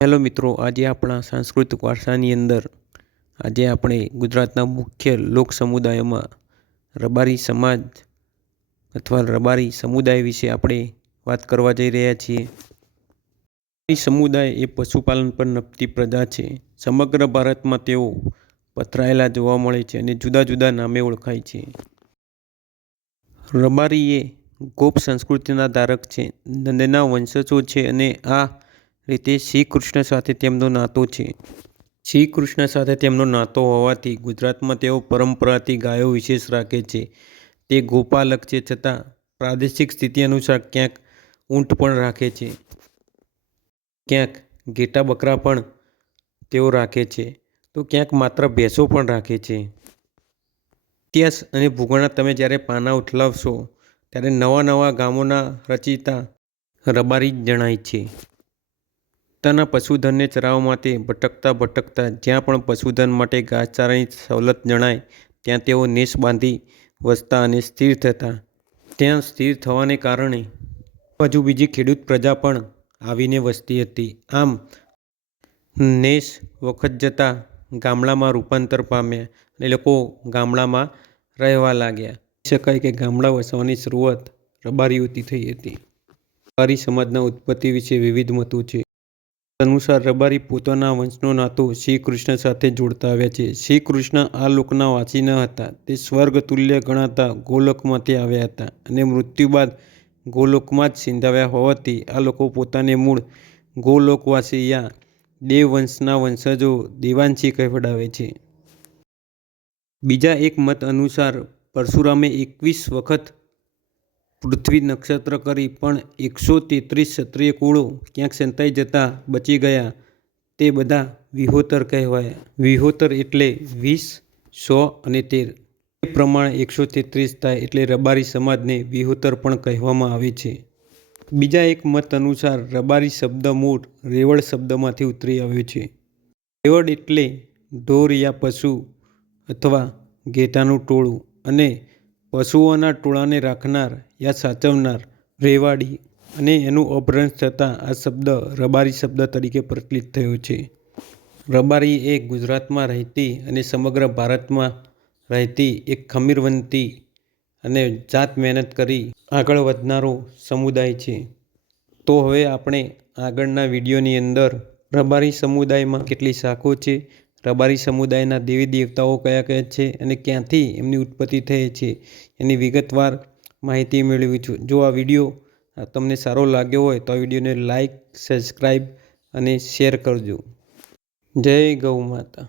Hello મિત્રો, આજે આપણા સાંસ્કૃતિક વારસાની અંદર આજે આપણે ગુજરાતના મુખ્ય લોક સમુદાયોમાં રબારી સમાજ અથવા રબારી સમુદાય વિશે આપણે વાત કરવા જઈ રહ્યા છીએ. સમુદાય એ પશુપાલન પર નપતી પ્રજા છે. સમગ્ર ભારતમાં તેઓ પથરાયેલા જોવા મળે છે અને જુદા જુદા નામે ઓળખાય છે. રબારી એ ગોપ સંસ્કૃતિના ધારક છે, નંદના વંશજો છે અને આ રીતે શ્રી કૃષ્ણ સાથે તેમનો નાતો છે. શ્રી કૃષ્ણ સાથે તેમનો નાતો હોવાથી ગુજરાતમાં તેઓ પરંપરાથી ગાયો વિશેષ રાખે છે. તે ગોપાલક છે છતાં પ્રાદેશિક સ્થિતિ અનુસાર ક્યાંક ઊંટ પણ રાખે છે. ક્યાંક ઘેટા બકરા પણ તેઓ રાખે છે. તો ક્યાંક માત્ર ભેંસો પણ રાખે છે. ઇતિહાસ અને ભૂગોળના તમે જ્યારે પાના ઉથલાવશો, ત્યારે નવા નવા ગામોના રચયિતા રબારી જણાય છે. પોતાના પશુધનને ચરાવવા માટે ભટકતા ભટકતા જ્યાં પણ પશુધન માટે ઘાસચારાની સવલત જણાય, ત્યાં તેઓ નેસ બાંધી વસતા અને સ્થિર થતા. ત્યાં સ્થિર થવાને કારણે બાજુ બીજી ખેડૂત પ્રજા પણ આવીને વસતી હતી. આમ, નેસ વખત જતાં ગામડામાં રૂપાંતર પામ્યા અને લોકો ગામડામાં રહેવા લાગ્યા. શકાય કે ગામડા વસવાની શરૂઆત રબારીઓથી થઈ હતી. રબારી સમાજના ઉત્પત્તિ વિશે વિવિધ મતો છે. અનુસાર રબારી પોતાના વંશનો નાતો શ્રી કૃષ્ણ સાથે જોડતા આવ્યા છે. શ્રી કૃષ્ણ આ લોકના વાસી ન હતા. તે સ્વર્ગ તુલ્ય ગણાતા ગોલોકમાંથી આવ્યા હતા અને મૃત્યુ બાદ ગોલોકમાં જ સિંધાવ્યા હોવાથી આ લોકો પોતાને મૂળ ગોલોકવાસી યા દેવવંશના વંશજો દેવાંશી કહેવડાવે છે. બીજા એક મત અનુસાર પરશુરામે એકવીસ વખત પૃથ્વી નક્ષત્ર કરી પણ એકસો તેત્રીસ ક્ષત્રિય કુળો ક્યાંક સંતાઈ જતાં બચી ગયા. તે બધા વિહોતર કહેવાયા. વિહોતર એટલે વીસ, સો અને તેર. એ પ્રમાણે એકસો તેત્રીસ થાય એટલે રબારી સમાજને વિહોતર પણ કહેવામાં આવે છે. બીજા એક મત અનુસાર રબારી શબ્દ મૂળ રેવડ શબ્દમાંથી ઉતરી આવ્યો છે. રેવડ એટલે ઢોર યા પશુ અથવા ઘેટાનું ટોળું અને પશુઓના ટોળાને રાખનાર યા સાચવનાર રેવાડી અને એનું અપભ્રંશ થતાં આ શબ્દ રબારી શબ્દ તરીકે પ્રચલિત થયો છે. રબારી એ ગુજરાતમાં રહેતી અને સમગ્ર ભારતમાં રહેતી એક ખમીરવંતી અને જાત મહેનત કરી આગળ વધનારો સમુદાય છે. તો હવે આપણે આગળના વિડીયોની અંદર રબારી સમુદાયમાં કેટલી શાખો છે રબારી સમુદાયના દેવી દેવતાઓ કયા કયા છે અને ક્યાંથી એમની ઉત્પત્તિ થઈ છે એની વિગતવાર માહિતી મેળવી છું. જો આ વીડિયો તમને સારો લાગ્યો હોય તો આ વિડીયોને લાઇક સબસ્ક્રાઈબ અને શેર કરજો. જય ગૌ માતા.